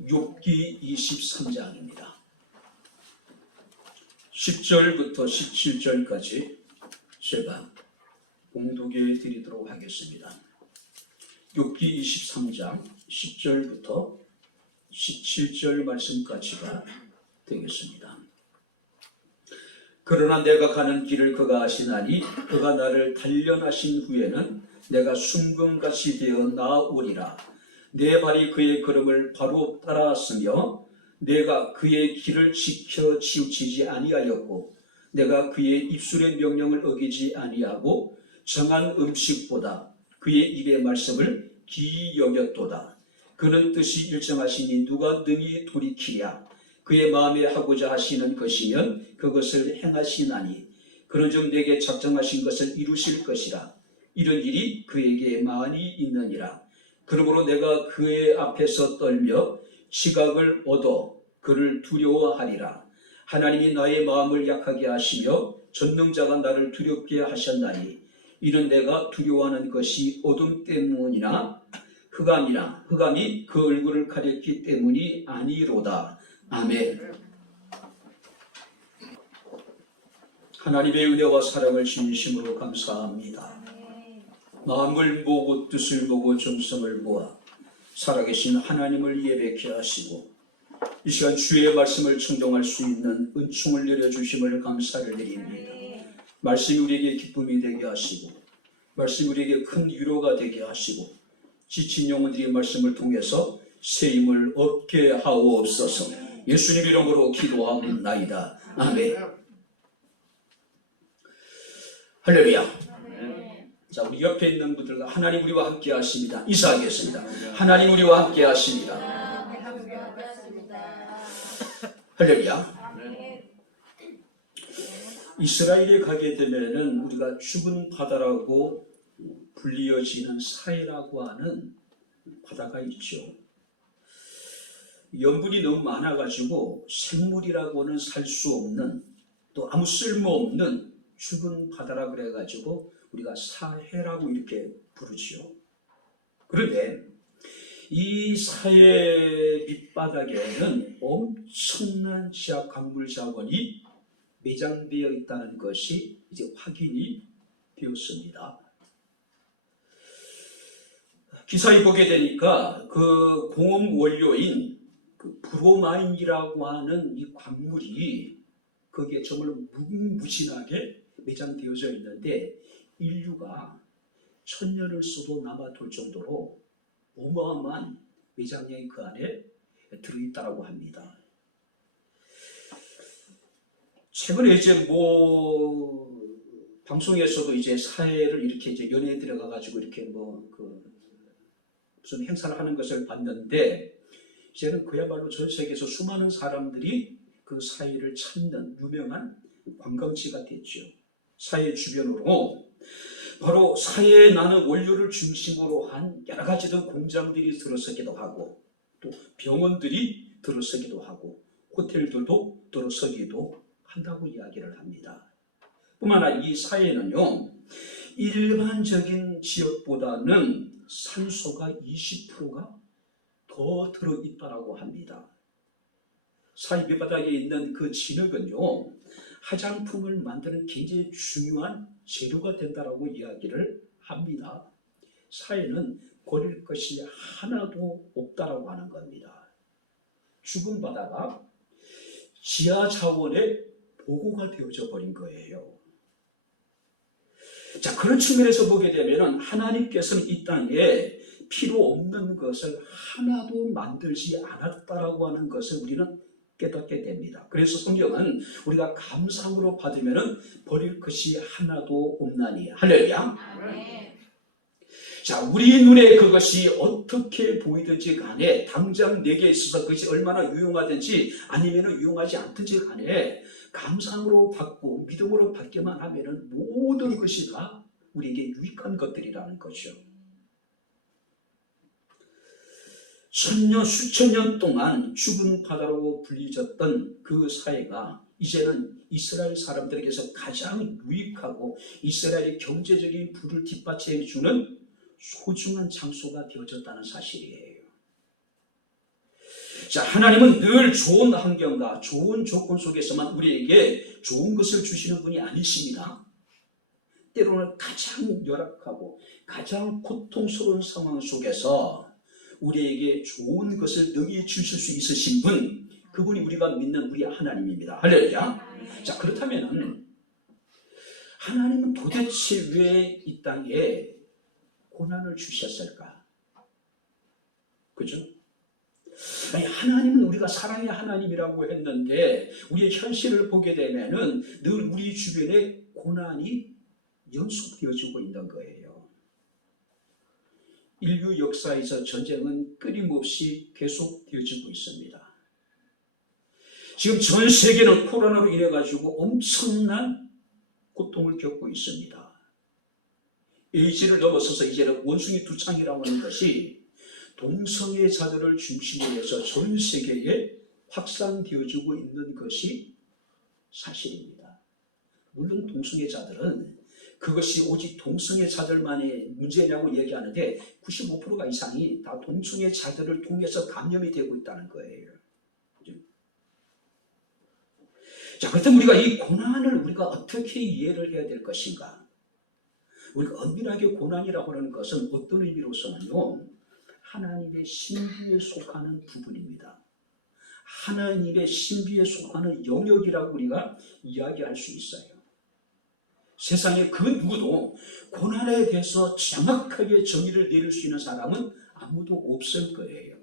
욥기 23장입니다. 10절부터 17절까지 제가 공독해 드리도록 하겠습니다. 욥기 23장 10절부터 17절 말씀까지가 되겠습니다. 그러나 내가 가는 길을 그가 아시나니 그가 나를 단련하신 후에는 내가 순금같이 되어 나아오리라. 내 발이 그의 걸음을 바로 따라왔으며 내가 그의 길을 지켜 치우치지 아니하였고 내가 그의 입술의 명령을 어기지 아니하고 정한 음식보다 그의 입의 말씀을 기이 여겼도다. 그는 뜻이 일정하시니 누가 능히 돌이키랴. 그의 마음에 하고자 하시는 것이면 그것을 행하시나니 그런즉 내게 작정하신 것을 이루실 것이라. 이런 일이 그에게 많이 있느니라. 그러므로 내가 그의 앞에서 떨며 지각을 얻어 그를 두려워하리라. 하나님이 나의 마음을 약하게 하시며 전능자가 나를 두렵게 하셨나니 이는 내가 두려워하는 것이 어둠 때문이나 흑암이 그 얼굴을 가렸기 때문이 아니로다. 아멘. 하나님의 은혜와 사랑을 진심으로 감사합니다. 마음을 보고 뜻을 보고 정성을 모아 살아계신 하나님을 예배케 하시고 이 시간 주의 말씀을 청동할 수 있는 은총을 내려주심을 감사를 드립니다. 말씀이 우리에게 기쁨이 되게 하시고 말씀이 우리에게 큰 위로가 되게 하시고 지친 영혼들이 말씀을 통해서 새 힘을 얻게 하옵소서. 예수님 이름으로 기도하옵나이다. 아멘. 할렐루야. 자, 우리 옆에 있는 분들과 하나님 우리와 함께 하십니다. 인사하겠습니다. 하나님 우리와 함께 하십니다. 할렐루야. 이스라엘에 가게 되면은 우리가 죽은 바다라고 불리어지는 사해라고 하는 바다가 있죠. 염분이 너무 많아가지고 생물이라고는 살 수 없는 또 아무 쓸모없는 죽은 바다라 그래가지고 우리가 사해라고 이렇게 부르지요. 그런데 이 사해 밑바닥에는 엄청난 지하 광물 자원이 매장되어 있다는 것이 이제 확인이 되었습니다. 기사에 보게 되니까 그 공업 원료인 그 브로마인이라고 하는 이 광물이 거기에 정말 무궁무진하게 매장되어져 있는데 인류가 1000년을 써도 남아돌 정도로 어마어마한 매장량이 그 안에 들어있다고 합니다. 최근에 이제 방송에서도 이제 사회를 이렇게 이제 연예인 들어가가지고 이렇게 무슨 행사를 하는 것을 봤는데 이제는 그야말로 전 세계에서 수많은 사람들이 그 사회를 찾는 유명한 관광지가 됐죠. 사회 주변으로 바로 사회에 나는 원료를 중심으로 한 여러 가지 공장들이 들어서기도 하고 또 병원들이 들어서기도 하고 호텔들도 들어서기도 한다고 이야기를 합니다. 뿐만 아니라 이 사회는요 일반적인 지역보다는 산소가 20%가 더 들어있다고 합니다. 사해 밑바닥에 있는 그 진흙은요 화장품을 만드는 굉장히 중요한 재료가 된다라고 이야기를 합니다. 사해는 버릴 것이 하나도 없다라고 하는 겁니다. 죽은 바다가 지하 자원의 보고가 되어져 버린 거예요. 자, 그런 측면에서 보게 되면 하나님께서는 이 땅에 필요 없는 것을 하나도 만들지 않았다라고 하는 것을 우리는 깨닫게 됩니다. 그래서 성경은 우리가 감사함으로 받으면 버릴 것이 하나도 없나니. 할렐루야. 자, 우리 눈에 그것이 어떻게 보이든지 간에 당장 내게 있어서 그것이 얼마나 유용하든지 아니면 유용하지 않든지 간에 감사함으로 받고 믿음으로 받기만 하면 모든 것이 다 우리에게 유익한 것들이라는 거죠. 수천 년 동안 죽은 바다라고 불리졌던 그 사회가 이제는 이스라엘 사람들에게서 가장 유익하고 이스라엘의 경제적인 부를 뒷받침해 주는 소중한 장소가 되어졌다는 사실이에요. 자, 하나님은 늘 좋은 환경과 좋은 조건 속에서만 우리에게 좋은 것을 주시는 분이 아니십니다. 때로는 가장 열악하고 가장 고통스러운 상황 속에서 우리에게 좋은 것을 능히 주실 수 있으신 분, 그분이 우리가 믿는 우리 하나님입니다. 할렐루야. 자, 그렇다면 하나님은 도대체 왜 이 땅에 고난을 주셨을까? 그죠? 아니, 하나님은 우리가 사랑의 하나님이라고 했는데 우리의 현실을 보게 되면은 늘 우리 주변에 고난이 연속되어지고 있는 거예요. 인류 역사에서 전쟁은 끊임없이 계속되어지고 있습니다. 지금 전 세계는 코로나로 인해 가지고 엄청난 고통을 겪고 있습니다. 에이즈를 넘어서서 이제는 원숭이 두창이라고 하는 것이 동성애자들을 중심으로 해서 전 세계에 확산되어지고 있는 것이 사실입니다. 물론 동성애자들은 그것이 오직 동성애자들만의 문제냐고 얘기하는데 95%가 이상이 다 동성애자들을 통해서 감염이 되고 있다는 거예요. 자, 그렇다면 우리가 이 고난을 우리가 어떻게 이해를 해야 될 것인가? 우리가 엄밀하게 고난이라고 하는 것은 어떤 의미로서는요, 하나님의 신비에 속하는 부분입니다. 하나님의 신비에 속하는 영역이라고 우리가 이야기할 수 있어요. 세상에 그 누구도 고난에 대해서 정확하게 정의를 내릴 수 있는 사람은 아무도 없을 거예요.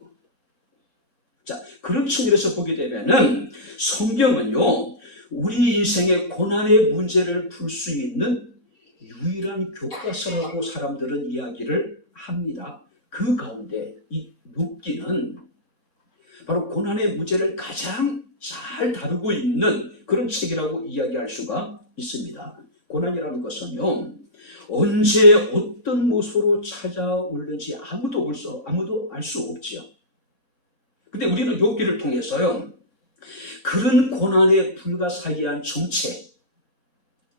자, 그런 측면에서 보게 되면은 성경은요, 우리 인생의 고난의 문제를 풀 수 있는 유일한 교과서라고 사람들은 이야기를 합니다. 그 가운데 이 욥기는 바로 고난의 문제를 가장 잘 다루고 있는 그런 책이라고 이야기할 수가 있습니다. 고난이라는 것은요, 언제 어떤 모습으로 찾아올는지 아무도 알 수 없지요. 근데 우리는 욥기를 통해서요, 그런 고난의 불가사의한 정체,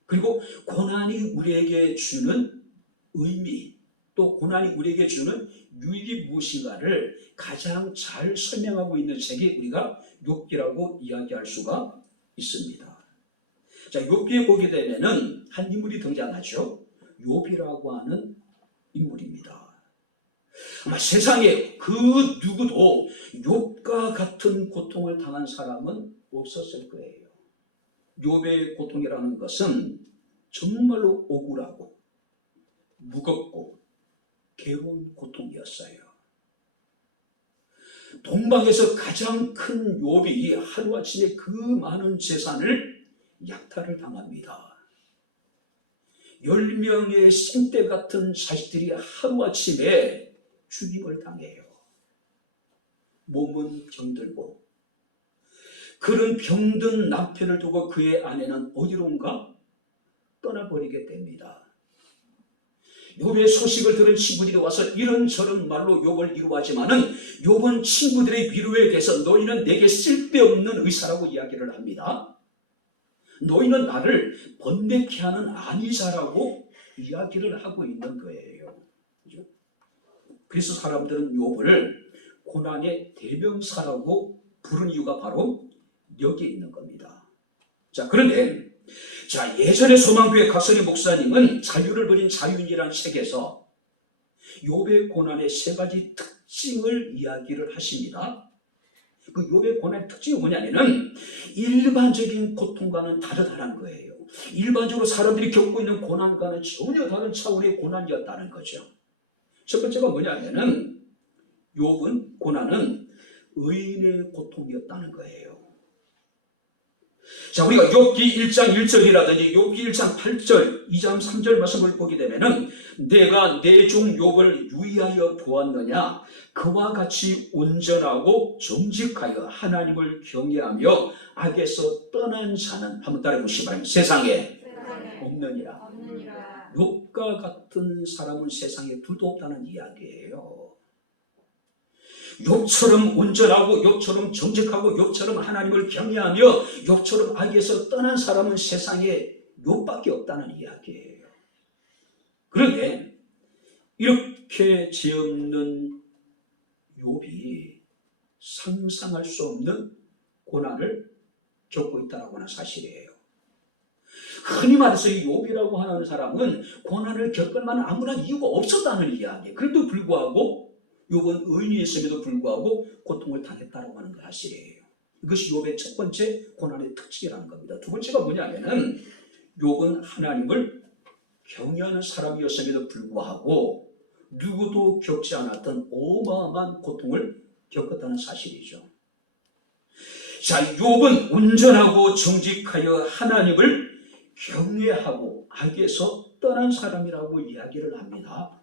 그리고 고난이 우리에게 주는 의미, 또 고난이 우리에게 주는 유익이 무엇인가를 가장 잘 설명하고 있는 책이 우리가 욥기라고 이야기할 수가 있습니다. 자, 욥기에 보게 되면은 한 인물이 등장하죠. 욥이라고 하는 인물입니다. 아마 세상에 그 누구도 욥과 같은 고통을 당한 사람은 없었을 거예요. 욥의 고통이라는 것은 정말로 억울하고 무겁고 괴로운 고통이었어요. 동방에서 가장 큰 욥이 하루아침에 그 많은 재산을 약탈을 당합니다. 10명의 생떼 같은 자식들이 하루아침에 죽임을 당해요. 몸은 병들고 그런 병든 남편을 두고 그의 아내는 어디론가 떠나버리게 됩니다. 욥의 소식을 들은 친구들이 와서 이런저런 말로 욥을 위로하지만은 욥은 친구들의 위로에 대해서 너희는 내게 쓸데없는 의사라고 이야기를 합니다. 너희는 나를 번뇌케 하는 안이자라고 이야기를 하고 있는 거예요. 그죠? 그래서 사람들은 욥을 고난의 대명사라고 부른 이유가 바로 여기에 있는 겁니다. 자, 그런데 예전에 소망교회 각선희 목사님은 자유를 버린 자유인이라는 책에서 욥의 고난의 세 가지 특징을 이야기를 하십니다. 그 욥의 고난의 특징이 뭐냐면은 일반적인 고통과는 다르다는 거예요. 일반적으로 사람들이 겪고 있는 고난과는 전혀 다른 차원의 고난이었다는 거죠. 첫 번째가 뭐냐면은 욥은 고난은 의인의 고통이었다는 거예요. 자, 우리가 욥기 1장 1절이라든지 욥기 1장 8절, 2장 3절 말씀을 보게 되면은 내가 내 종 욥을 유의하여 보았느냐, 그와 같이 온전하고 정직하여 하나님을 경외하며 악에서 떠난 자는, 한번 따라해 보시기 바랍니다. 세상에 없느니라. 욥과 같은 사람은 세상에 둘도 없다는 이야기예요. 욥처럼 온전하고 욥처럼 정직하고 욥처럼 하나님을 경외하며 욥처럼 악에서 떠난 사람은 세상에 욥밖에 없다는 이야기예요. 그런데 이렇게 죄 없는 욥이 상상할 수 없는 고난을 겪고 있다고 하는 사실이에요. 흔히 말해서 이 욥이라고 하는 사람은 고난을 겪을 만한 아무런 이유가 없었다는 이야기예요. 그래도 불구하고 욥은 의인이었음에도 불구하고 고통을 당했다고 하는 사실이에요. 이것이 욥의 첫 번째 고난의 특징이라는 겁니다. 두 번째가 뭐냐면은 욥은 하나님을 경외하는 사람이었음에도 불구하고 누구도 겪지 않았던 어마어마한 고통을 겪었다는 사실이죠. 자, 욥은 온전하고 정직하여 하나님을 경외하고 악에서 떠난 사람이라고 이야기를 합니다.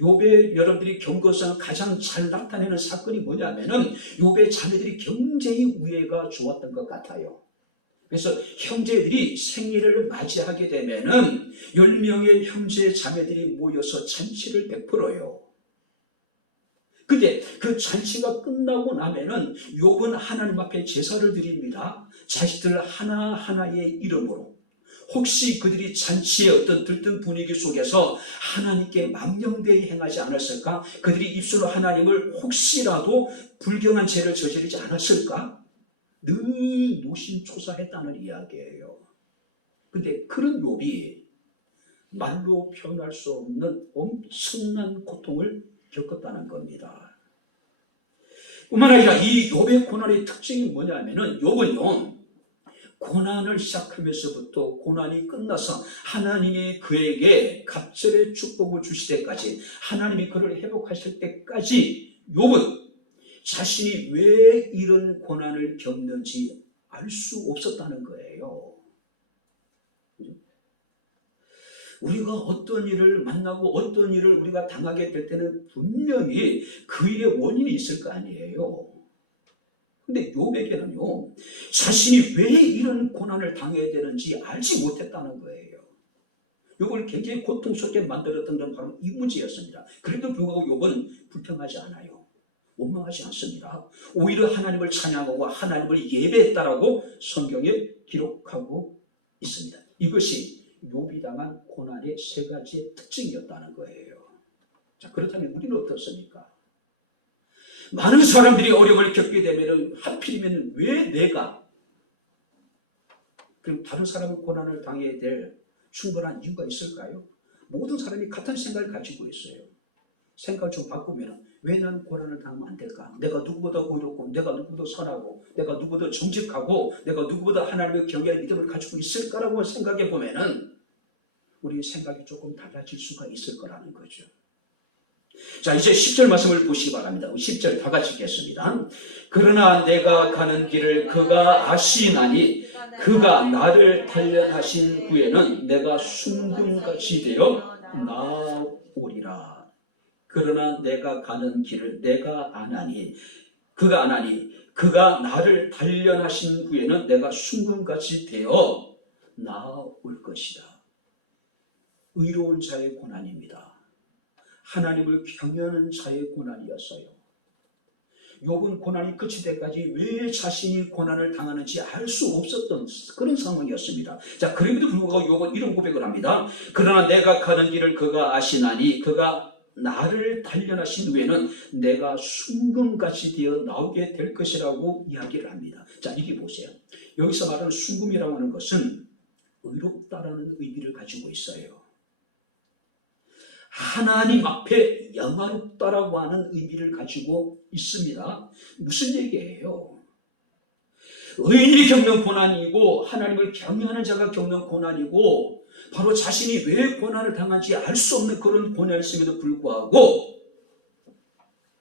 욥의 여러분들이 경고상 가장 잘 나타내는 사건이 뭐냐면은 욥의 자매들이 굉장히 우애가 좋았던 것 같아요. 그래서 형제들이 생일을 맞이하게 되면은 10명의 형제 자매들이 모여서 잔치를 베풀어요. 근데 그 잔치가 끝나고 나면은 욥은 하나님 앞에 제사를 드립니다. 자식들 하나하나의 이름으로. 혹시 그들이 잔치의 어떤 들뜬 분위기 속에서 하나님께 망령되이 행하지 않았을까? 그들이 입술로 하나님을 혹시라도 불경한 죄를 저지르지 않았을까? 늘 노심초사했다는 이야기예요. 근데 그런 욥이 말로 표현할 수 없는 엄청난 고통을 겪었다는 겁니다. 뿐만 아니라 이 욥의 고난의 특징이 뭐냐면은 욥은요, 고난을 시작하면서부터 고난이 끝나서 하나님이 그에게 갑절의 축복을 주실 때까지, 하나님이 그를 회복하실 때까지 욥은 자신이 왜 이런 고난을 겪는지 알 수 없었다는 거예요. 우리가 어떤 일을 만나고 어떤 일을 우리가 당하게 될 때는 분명히 그 일의 원인이 있을 거 아니에요. 근데 욥에게는요, 자신이 왜 이런 고난을 당해야 되는지 알지 못했다는 거예요. 욥을 굉장히 고통스럽게 만들었던 건 바로 이 문제였습니다. 그래도 불구하고 욥은 불평하지 않아요. 원망하지 않습니다. 오히려 하나님을 찬양하고 하나님을 예배했다라고 성경에 기록하고 있습니다. 이것이 욥이 당한 고난의 세 가지의 특징이었다는 거예요. 자, 그렇다면 우리는 어떻습니까? 많은 사람들이 어려움을 겪게 되면 하필이면 왜 내가, 그럼 다른 사람은 고난을 당해야 될 충분한 이유가 있을까요? 모든 사람이 같은 생각을 가지고 있어요. 생각을 좀 바꾸면 왜 나는 고난을 당하면 안 될까? 내가 누구보다 고롭고, 내가 누구보다 선하고, 내가 누구보다 정직하고, 내가 누구보다 하나님의 경외의 믿음을 가지고 있을까라고 생각해 보면은 우리의 생각이 조금 달라질 수가 있을 거라는 거죠. 자, 이제 10절 말씀을 보시기 바랍니다. 10절 다 같이 읽겠습니다. 그러나 내가 가는 길을 그가 아시나니 그가 나를 단련하신 후에는 내가 순금같이 되어 나오리라. 그러나 내가 가는 길을 내가 아나니 그가 나를 단련하신 후에는 내가 순금같이 되어 나올 것이다. 의로운 자의 고난입니다. 하나님을 경외하는 자의 고난이었어요. 욥은 고난이 끝이 때까지 왜 자신이 고난을 당하는지 알 수 없었던 그런 상황이었습니다. 자, 그럼에도 불구하고 욥은 이런 고백을 합니다. 그러나 내가 가는 길을 그가 아시나니 그가 나를 단련하신 후에는 내가 순금같이 되어 나오게 될 것이라고 이야기를 합니다. 자, 이게 보세요. 여기서 말하는 순금이라고 하는 것은 의롭다라는 의미를 가지고 있어요. 하나님 앞에 영화롭다라고 하는 의미를 가지고 있습니다. 무슨 얘기예요? 의인이 겪는 고난이고 하나님을 경외하는 자가 겪는 고난이고 바로 자신이 왜 고난을 당한지 알 수 없는 그런 고난이었음에도 불구하고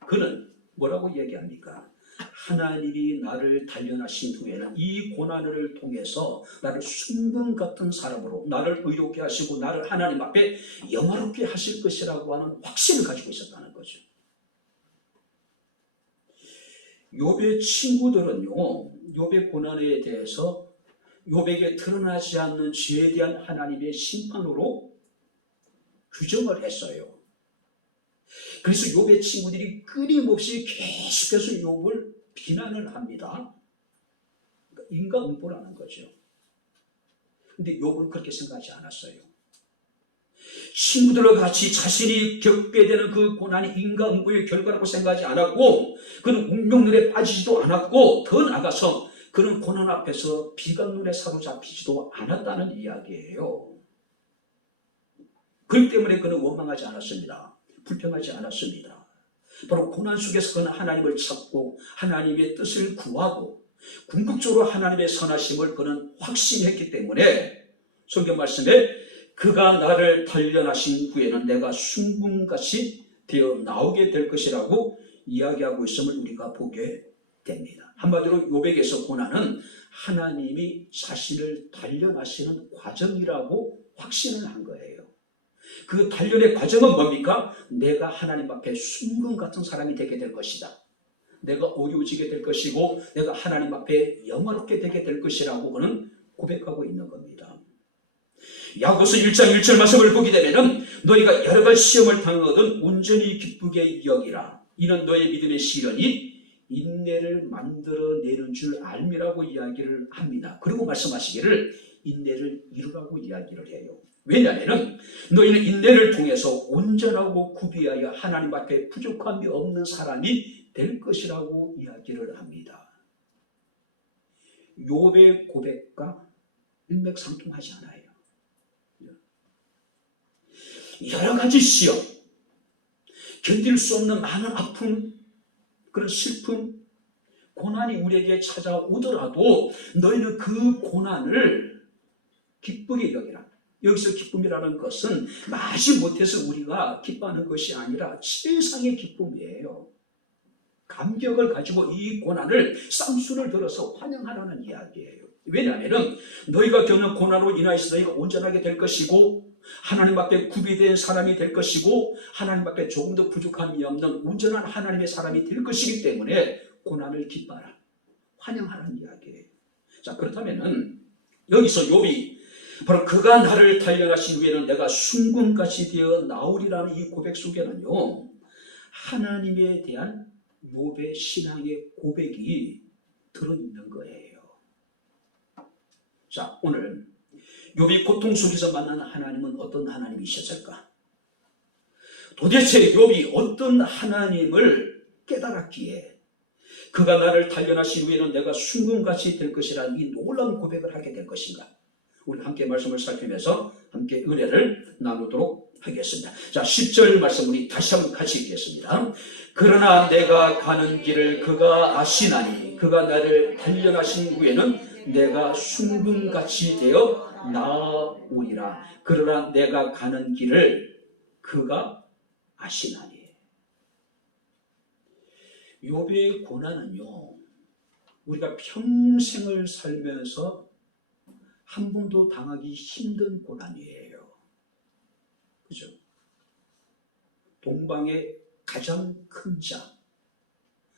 그는 뭐라고 얘기합니까? 하나님이 나를 단련하신 후에는 이 고난을 통해서 나를 순금 같은 사람으로 나를 의롭게 하시고 나를 하나님 앞에 영화롭게 하실 것이라고 하는 확신을 가지고 있었다는 거죠. 욥의 친구들은요, 욥의 고난에 대해서 욥에게 드러나지 않는 죄에 대한 하나님의 심판으로 규정을 했어요. 그래서 욥의 친구들이 끊임없이 계속해서 욥을 비난을 합니다. 인과응보라는 거죠. 근데 욥은 그렇게 생각하지 않았어요. 친구들과 같이 자신이 겪게 되는 그 고난이 인간부의 결과라고 생각하지 않았고, 그는 운명론에 빠지지도 않았고, 더 나아가서 그는 고난 앞에서 비관론에 사로잡히지도 않았다는 이야기예요. 그렇기 때문에 그는 원망하지 않았습니다. 불평하지 않았습니다. 바로 고난 속에서 그는 하나님을 찾고 하나님의 뜻을 구하고 궁극적으로 하나님의 선하심을 그는 확신했기 때문에 성경 말씀에 그가 나를 단련하신 후에는 내가 순금같이 되어 나오게 될 것이라고 이야기하고 있음을 우리가 보게 됩니다. 한마디로 욥에게서 고난은 하나님이 자신을 단련하시는 과정이라고 확신을 한 거예요. 그 단련의 과정은 뭡니까? 내가 하나님 앞에 순금 같은 사람이 되게 될 것이다. 내가 어려워지게 될 것이고 내가 하나님 앞에 영화롭게 되게 될 것이라고 그는 고백하고 있는 겁니다. 야고보서 1장 1절 말씀을 보게 되면 너희가 여러 가지 시험을 당하거든 온전히 기쁘게 여기라. 이는 너의 믿음의 시련이 인내를 만들어내는 줄 알미라고 이야기를 합니다. 그리고 말씀하시기를 인내를 이루라고 이야기를 해요. 왜냐하면 너희는 인내를 통해서 온전하고 구비하여 하나님 앞에 부족함이 없는 사람이 될 것이라고 이야기를 합니다. 욥의 고백과 일맥상통하지 않아요. 여러 가지 시험, 견딜 수 없는 많은 아픔, 그런 슬픔, 고난이 우리에게 찾아오더라도 너희는 그 고난을 기쁘게 여기라. 여기서 기쁨이라는 것은 마지 못해서 우리가 기뻐하는 것이 아니라 세상의 기쁨이에요. 감격을 가지고 이 고난을 쌍수를 들어서 환영하라는 이야기예요. 왜냐하면 너희가 겪는 고난으로 인하여서 너희가 온전하게 될 것이고 하나님 앞에 구비된 사람이 될 것이고 하나님 앞에 조금 더 부족함이 없는 온전한 하나님의 사람이 될 것이기 때문에 고난을 기뻐하라, 환영하라는 이야기예요. 자, 그렇다면 여기서 욥이 바로 그가 나를 단련하신 후에는 내가 순금같이 되어 나오리라는 이 고백 속에는요, 하나님에 대한 욥의 신앙의 고백이 들어있는 거예요. 자, 오늘 욥이 고통 속에서 만난 하나님은 어떤 하나님이셨을까? 도대체 욥이 어떤 하나님을 깨달았기에 그가 나를 단련하신 후에는 내가 순금같이 될 것이라는 이 놀라운 고백을 하게 될 것인가? 우리 함께 말씀을 살피면서 함께 은혜를 나누도록 하겠습니다. 자, 10절 말씀 우리 다시 한번 같이 읽겠습니다. 그러나 내가 가는 길을 그가 아시나니 그가 나를 단련하신 후에는 내가 순금같이 되어 나오리라. 그러나 내가 가는 길을 그가 아시나니. 욥의 고난은요, 우리가 평생을 살면서 한 번도 당하기 힘든 고난이에요. 그죠? 동방의 가장 큰 자.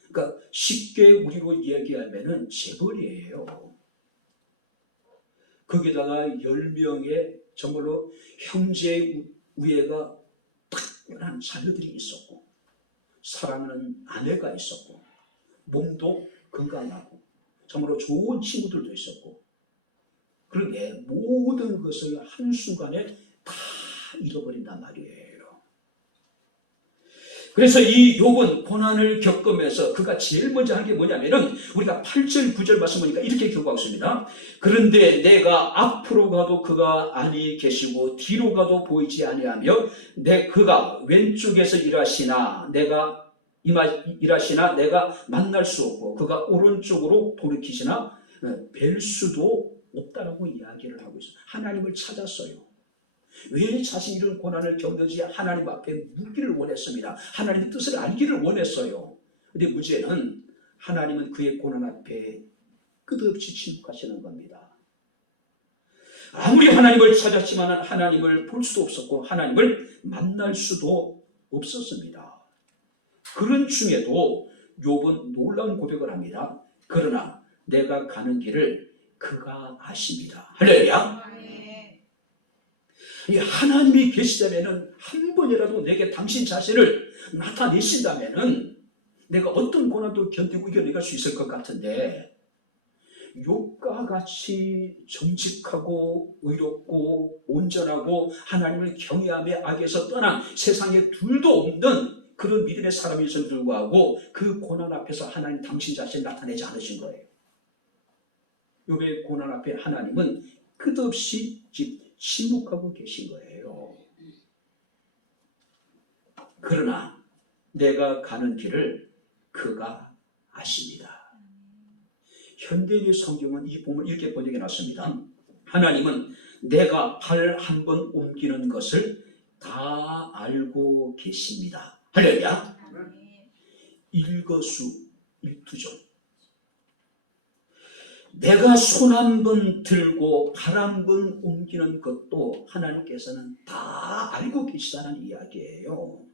그러니까 쉽게 우리로 얘기하면은 재벌이에요. 거기다가 10명의 정말로 형제 우애가 특별한 자녀들이 있었고 사랑하는 아내가 있었고 몸도 건강하고 정말로 좋은 친구들도 있었고 그런데 모든 것을 한순간에 다 잃어버린단 말이에요. 그래서 이 욥은 고난을 겪으면서 그가 제일 먼저 한 게 뭐냐면은 우리가 8절 9절 말씀 보니까 이렇게 경고하고 있습니다. 그런데 내가 앞으로 가도 그가 아니 계시고 뒤로 가도 보이지 아니하며 그가 왼쪽에서 일하시나 내가 만날 수 없고 그가 오른쪽으로 돌이키시나 뵐 수도 없다라고 이야기를 하고 있어요. 하나님을 찾았어요. 왜 자신이 이런 고난을 겪는지 하나님 앞에 묻기를 원했습니다. 하나님의 뜻을 알기를 원했어요. 그런데 문제는 하나님은 그의 고난 앞에 끝없이 침묵하시는 겁니다. 아무리 하나님을 찾았지만 하나님을 볼 수도 없었고 하나님을 만날 수도 없었습니다. 그런 중에도 욥은 놀라운 고백을 합니다. 그러나 내가 가는 길을 그가 아십니다. 할렐루야. 하나님이 계시다면 한 번이라도 내게 당신 자신을 나타내신다면 내가 어떤 고난도 견디고 이겨내갈 수 있을 것 같은데 욥과 같이 정직하고 의롭고 온전하고 하나님을 경외하며 악에서 떠난 세상에 둘도 없는 그런 믿음의 사람이었음에도 불구하고 그 고난 앞에서 하나님 당신 자신을 나타내지 않으신 거예요. 욥의 고난 앞에 하나님은 끝없이 침묵하고 계신 거예요. 그러나 내가 가는 길을 그가 아십니다. 현대인의 성경은 이 부분을 이렇게 번역해 놨습니다. 하나님은 내가 발 한 번 옮기는 것을 다 알고 계십니다. 할렐루야. 일거수일투족. 내가 손 한 번 들고 발 한 번 옮기는 것도 하나님께서는 다 알고 계시다는 이야기예요.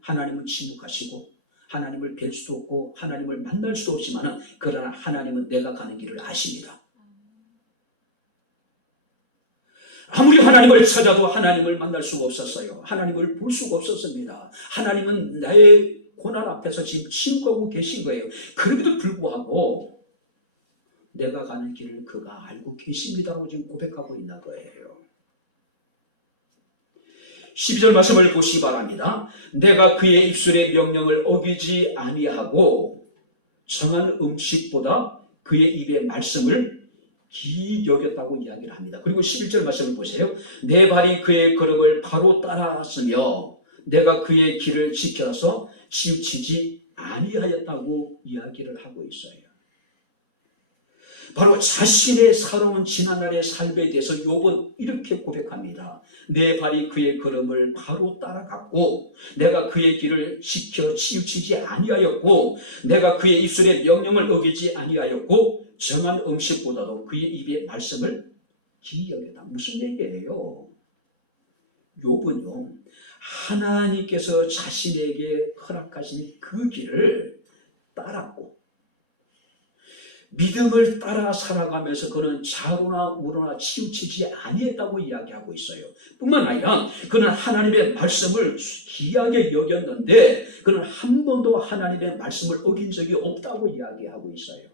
하나님은 침묵하시고 하나님을 뵐 수도 없고 하나님을 만날 수도 없지만 그러나 하나님은 내가 가는 길을 아십니다. 아무리 하나님을 찾아도 하나님을 만날 수가 없었어요. 하나님을 볼 수가 없었습니다. 하나님은 나의 고난 앞에서 지금 침묵하고 계신 거예요. 그럼에도 불구하고 내가 가는 길을 그가 알고 계십니다라고 지금 고백하고 있는 거예요. 12절 말씀을 보시기 바랍니다. 내가 그의 입술의 명령을 어기지 아니하고 정한 음식보다 그의 입의 말씀을 기이 여겼다고 이야기를 합니다. 그리고 11절 말씀을 보세요. 내 발이 그의 걸음을 바로 따라갔으며 내가 그의 길을 지켜서 치우치지 아니하였다고 이야기를 하고 있어요. 바로 자신의 살아온 지난날의 삶에 대해서 욥은 이렇게 고백합니다. 내 발이 그의 걸음을 바로 따라갔고 내가 그의 길을 지켜 치우치지 아니하였고 내가 그의 입술의 명령을 어기지 아니하였고 정한 음식보다도 그의 입의 말씀을 기이 여겼다. 무슨 얘기예요? 욥은요, 하나님께서 자신에게 허락하신 그 길을 따랐고 믿음을 따라 살아가면서 그는 좌로나 우로나 치우치지 아니했다고 이야기하고 있어요. 뿐만 아니라 그는 하나님의 말씀을 귀하게 여겼는데 그는 한 번도 하나님의 말씀을 어긴 적이 없다고 이야기하고 있어요.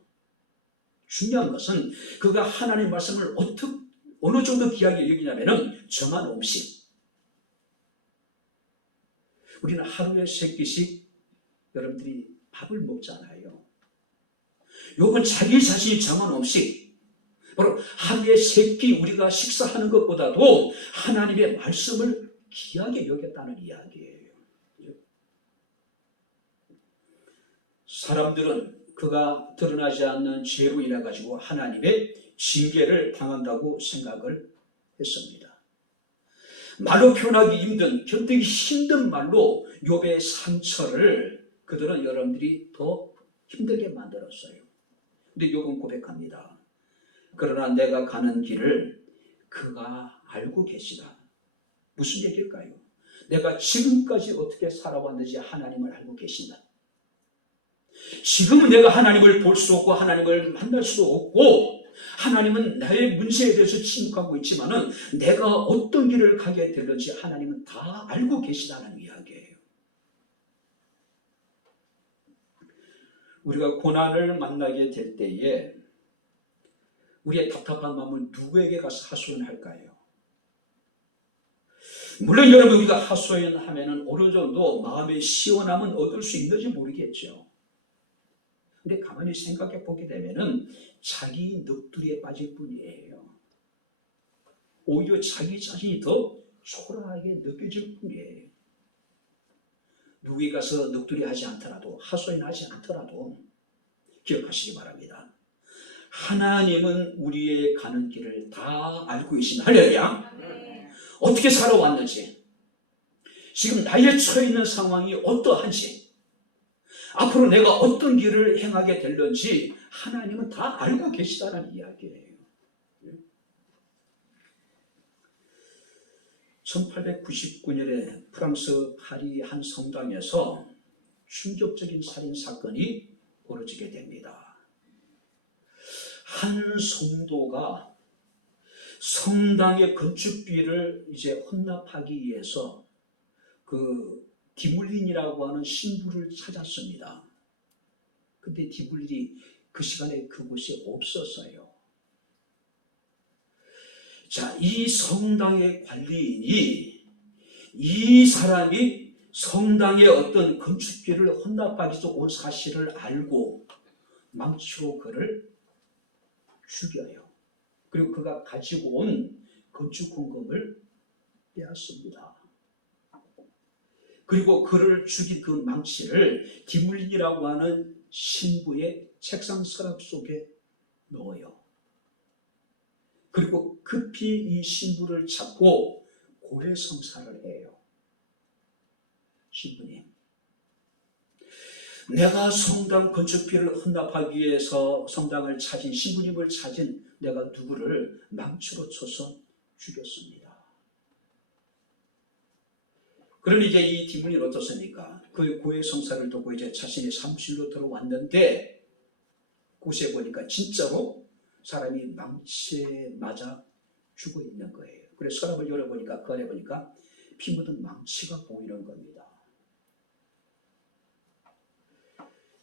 중요한 것은 그가 하나님의 말씀을 어느 정도 귀하게 여기냐면 정한 음식. 우리는 하루에 3끼씩 여러분들이 밥을 먹잖아요. 욥은 자기 자신이 정한 음식, 바로 하루에 3끼 우리가 식사하는 것보다도 하나님의 말씀을 귀하게 여겼다는 이야기예요. 사람들은 그가 드러나지 않는 죄로 인해 가지고 하나님의 징계를 당한다고 생각을 했습니다. 말로 표현하기 힘든, 견디기 힘든 말로 욥의 상처를 그들은 여러분들이 더 힘들게 만들었어요. 근데 욥은 고백합니다. 그러나 내가 가는 길을 그가 알고 계시다. 무슨 얘기일까요? 내가 지금까지 어떻게 살아왔는지 하나님을 알고 계신다. 지금은 내가 하나님을 볼 수 없고 하나님을 만날 수도 없고 하나님은 나의 문제에 대해서 침묵하고 있지만은 내가 어떤 길을 가게 될는지 하나님은 다 알고 계시다는 이야기예요. 우리가 고난을 만나게 될 때에 우리의 답답한 마음을 누구에게 가서 하소연할까요? 물론 여러분 우리가 하소연하면 어느 정도 마음의 시원함은 얻을 수 있는지 모르겠죠. 근데 가만히 생각해 보게 되면은 자기 넋두리에 빠질 뿐이에요. 오히려 자기 자신이 더 초라하게 느껴질 뿐이에요. 누구에 가서 넋두리 하지 않더라도 하소연하지 않더라도 기억하시기 바랍니다. 하나님은 우리의 가는 길을 다 알고 계십니다. 할렐루야. 어떻게 살아왔는지, 지금 나의 처해 있는 상황이 어떠한지, 앞으로 내가 어떤 길을 행하게 될는지 하나님은 다 알고 계시다는 이야기예요. 1899년에 프랑스 파리 한 성당에서 충격적인 살인사건이 벌어지게 됩니다. 한 성도가 성당의 건축비를 이제 헌납하기 위해서 그 디물린이라고 하는 신부를 찾았습니다. 근데 디물린이 그 시간에 그곳이 없었어요. 자, 이 성당의 관리인이 이 사람이 성당의 어떤 건축비를 헌납하기 위해서 온 사실을 알고 망치로 그를 죽여요. 그리고 그가 가지고 온 건축헌금을 빼앗습니다. 그리고 그를 죽인 그 망치를 디물린이라고 하는 신부의 책상 서랍 속에 넣어요. 그리고 급히 이 신부를 잡고 고해성사를 해요. 신부님, 내가 성당 건축비를 헌납하기 위해서 성당을 찾은 신부님을 찾은 내가 누구를 망치로 쳐서 죽였습니다. 그러니 이제 이 디물린 어떻습니까? 그 고해성사를 두고 이제 자신의 사무실로 들어왔는데 곳에 보니까 진짜로 사람이 망치에 맞아 죽어 있는 거예요. 그래서 서랍을 열어보니까 그 안에 보니까 피 묻은 망치가 보이는 겁니다.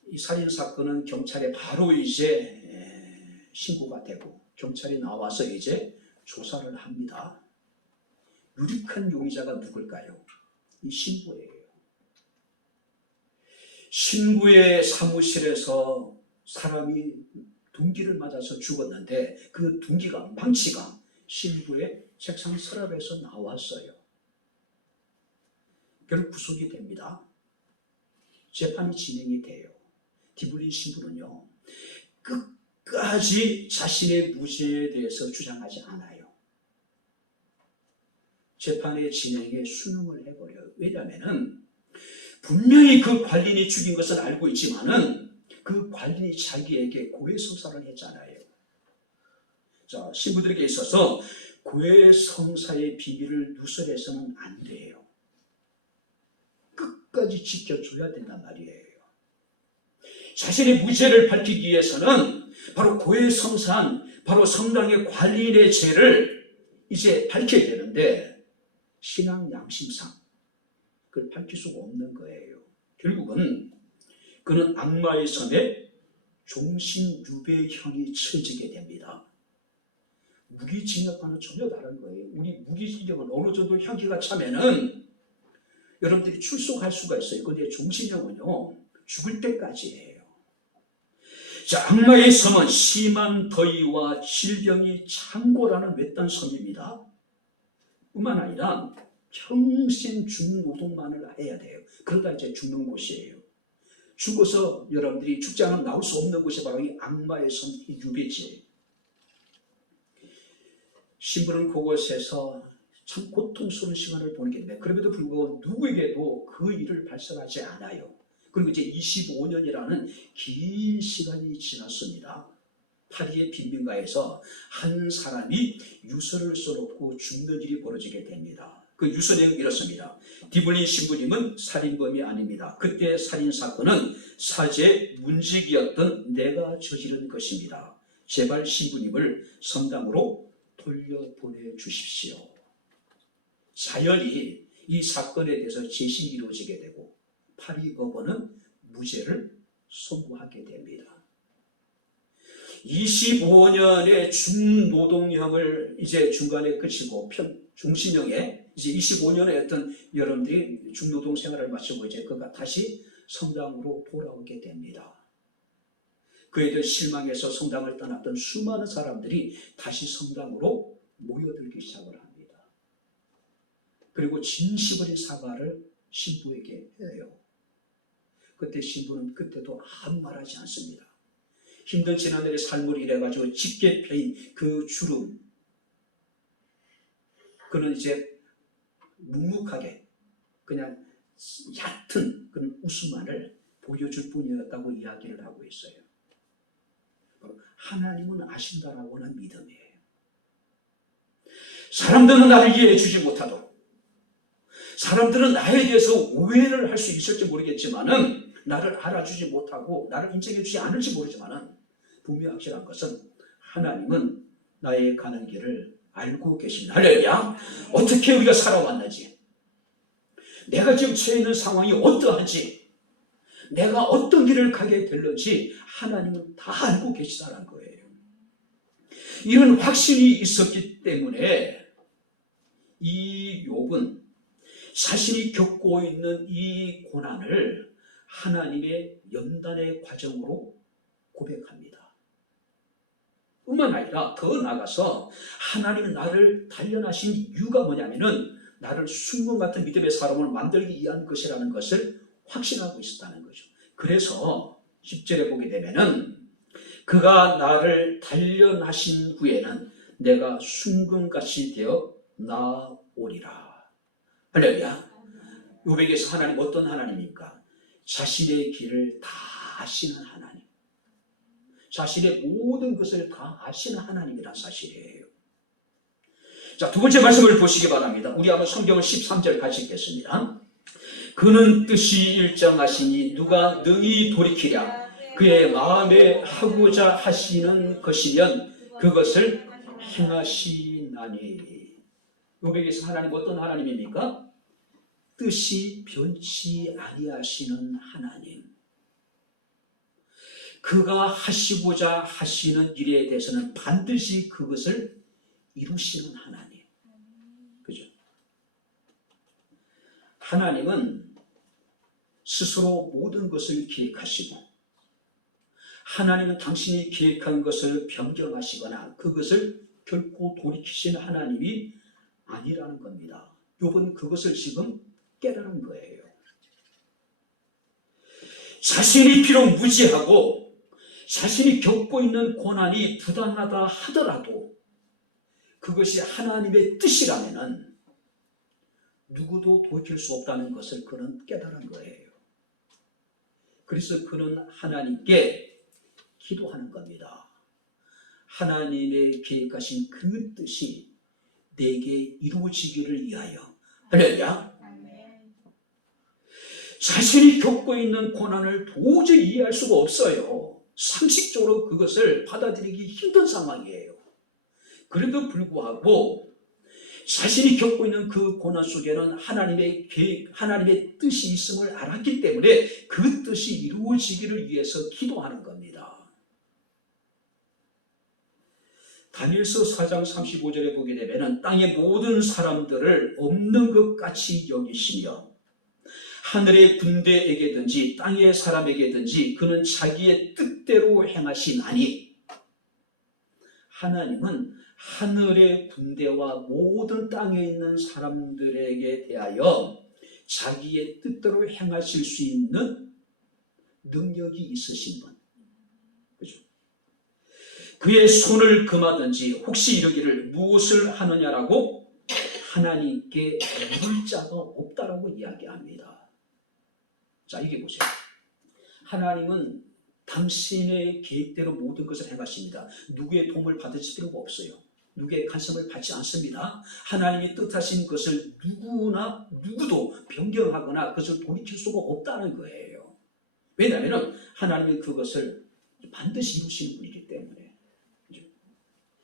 이 살인사건은 경찰에 바로 이제 신고가 되고 경찰이 나와서 이제 조사를 합니다. 유력한 용의자가 누굴까요? 이 신부예요. 신부의 사무실에서 사람이 둔기를 맞아서 죽었는데 그 둔기가, 망치가 신부의 책상 서랍에서 나왔어요. 결국 구속이 됩니다. 재판이 진행이 돼요. 디물린 신부는요, 끝까지 자신의 무죄에 대해서 주장하지 않아요. 재판의 진행에 순응을 해버려요. 왜냐하면 분명히 그 관리인이 죽인 것은 알고 있지만은 그 관리인이 자기에게 고해성사를 했잖아요. 자, 신부들에게 있어서 고해성사의 비밀을 누설해서는 안 돼요. 끝까지 지켜줘야 된단 말이에요. 자신의 무죄를 밝히기 위해서는 바로 고해성사한 바로 성당의 관리인의 죄를 이제 밝혀야 되는데 신앙 양심상 그걸 밝힐 수가 없는 거예요. 결국은 그는 악마의 섬에 종신유배형이 처지게 됩니다. 무기징역과는 전혀 다른 거예요. 우리 무기징역은 어느 정도 형기가 차면은 여러분들이 출소할 수가 있어요. 그런데 종신형은요, 죽을 때까지예요. 자, 악마의 섬은 심한 더위와 질병이 창고라는 외딴 섬입니다. 뿐만 아니라 평생 중노동만을 해야 돼요. 그러다 이제 죽는 곳이에요. 죽어서 여러분들이 죽지 않으면 나올 수 없는 곳이 바로 이 악마의 섬, 이 유배지예요. 신부는 그곳에서 참 고통스러운 시간을 보내게 됩니다. 그럼에도 불구하고 누구에게도 그 일을 발설하지 않아요. 그리고 이제 25년이라는 긴 시간이 지났습니다. 파리의 빈민가에서 한 사람이 유서를 써놓고 죽는 일이 벌어지게 됩니다. 그 유서 내용이 이렇습니다. 디물린 신부님은 살인범이 아닙니다. 그때 살인사건은 사제 문직이었던 내가 저지른 것입니다. 제발 신부님을 성당으로 돌려보내 주십시오. 자연히 이 사건에 대해서 재심이 이루어지게 되고 파리 법원은 무죄를 선고하게 됩니다. 25년의 중노동형을 이제 중간에 그치고 중신형에 이제 25년의 어떤 여러분들이 중노동 생활을 마치고 이제 그가 다시 성당으로 돌아오게 됩니다. 그에 대해 실망해서 성당을 떠났던 수많은 사람들이 다시 성당으로 모여들기 시작을 합니다. 그리고 진심 어린 사과를 신부에게 해요. 그때 신부는 그때도 아무 말하지 않습니다. 힘든 지난날의 삶을 이래가지고 짙게 펴인 그 주름, 그는 이제 묵묵하게 그냥 얕은 그런 웃음만을 보여줄 뿐이었다고 이야기를 하고 있어요. 하나님은 아신다라고 하는 믿음이에요. 사람들은 나를 이해해 주지 못하도, 사람들은 나에 대해서 오해를 할 수 있을지 모르겠지만은, 나를 알아주지 못하고 나를 인정해 주지 않을지 모르지만은 분명히 확실한 것은 하나님은 나의 가는 길을 알고 계십니다. 할렐루야. 어떻게 우리가 살아왔는지, 내가 지금 처해 있는 상황이 어떠한지, 내가 어떤 길을 가게 될는지 하나님은 다 알고 계시다는 거예요. 이런 확신이 있었기 때문에 이 욥은 자신이 겪고 있는 이 고난을 하나님의 연단의 과정으로 고백합니다. 뿐만 아니라 더 나아가서 하나님은 나를 단련하신 이유가 뭐냐면은 나를 순금 같은 믿음의 사람을 만들기 위한 것이라는 것을 확신하고 있었다는 거죠. 그래서 10절에 보게 되면은 그가 나를 단련하신 후에는 내가 순금같이 되어 나오리라. 할렐루야. 욥에게서 하나님 어떤 하나님입니까? 자신의 길을 다 아시는 하나님, 자신의 모든 것을 다 아시는 하나님이란 사실이에요. 자, 두 번째 말씀을 보시기 바랍니다. 우리 한번 성경을 13절 같이 읽겠습니다. 그는 뜻이 일정하시니 누가 능히 돌이키랴. 그의 마음에 하고자 하시는 것이면 그것을 행하시나니. 욥에게서 하나님 어떤 하나님입니까? 뜻이 변치 아니하시는 하나님. 그가 하시고자 하시는 일에 대해서는 반드시 그것을 이루시는 하나님. 그죠? 하나님은 스스로 모든 것을 기획하시고, 하나님은 당신이 기획한 것을 변경하시거나 그것을 결코 돌이키시는 하나님이 아니라는 겁니다. 욥은 그것을 지금 깨달은 거예요. 자신이 비록 무지하고 자신이 겪고 있는 고난이 부당하다 하더라도 그것이 하나님의 뜻이라면 누구도 돌이킬 수 없다는 것을 그는 깨달은 거예요. 그래서 그는 하나님께 기도하는 겁니다. 하나님의 계획하신 그 뜻이 내게 이루어지기를 위하여. 할렐루야. 자신이 겪고 있는 고난을 도저히 이해할 수가 없어요. 상식적으로 그것을 받아들이기 힘든 상황이에요. 그래도 불구하고 자신이 겪고 있는 그 고난 속에는 하나님의 계획, 하나님의 뜻이 있음을 알았기 때문에 그 뜻이 이루어지기를 위해서 기도하는 겁니다. 다니엘서 4장 35절에 보게 되면 땅의 모든 사람들을 없는 것 같이 여기시며 하늘의 군대에게든지 땅의 사람에게든지 그는 자기의 뜻대로 행하시나니. 하나님은 하늘의 군대와 모든 땅에 있는 사람들에게 대하여 자기의 뜻대로 행하실 수 있는 능력이 있으신 분. 그죠? 그의 손을 금하든지 혹시 이르기를 무엇을 하느냐라고 하나님께 물을 자가 없다라고 이야기합니다. 자, 이게 보세요. 하나님은 당신의 계획대로 모든 것을 행하십니다. 누구의 도움을 받으실 필요가 없어요. 누구의 간섭을 받지 않습니다. 하나님이 뜻하신 것을 누구도 변경하거나 그것을 돌이킬 수가 없다는 거예요. 왜냐하면 하나님은 그것을 반드시 이루시는 분이기 때문에.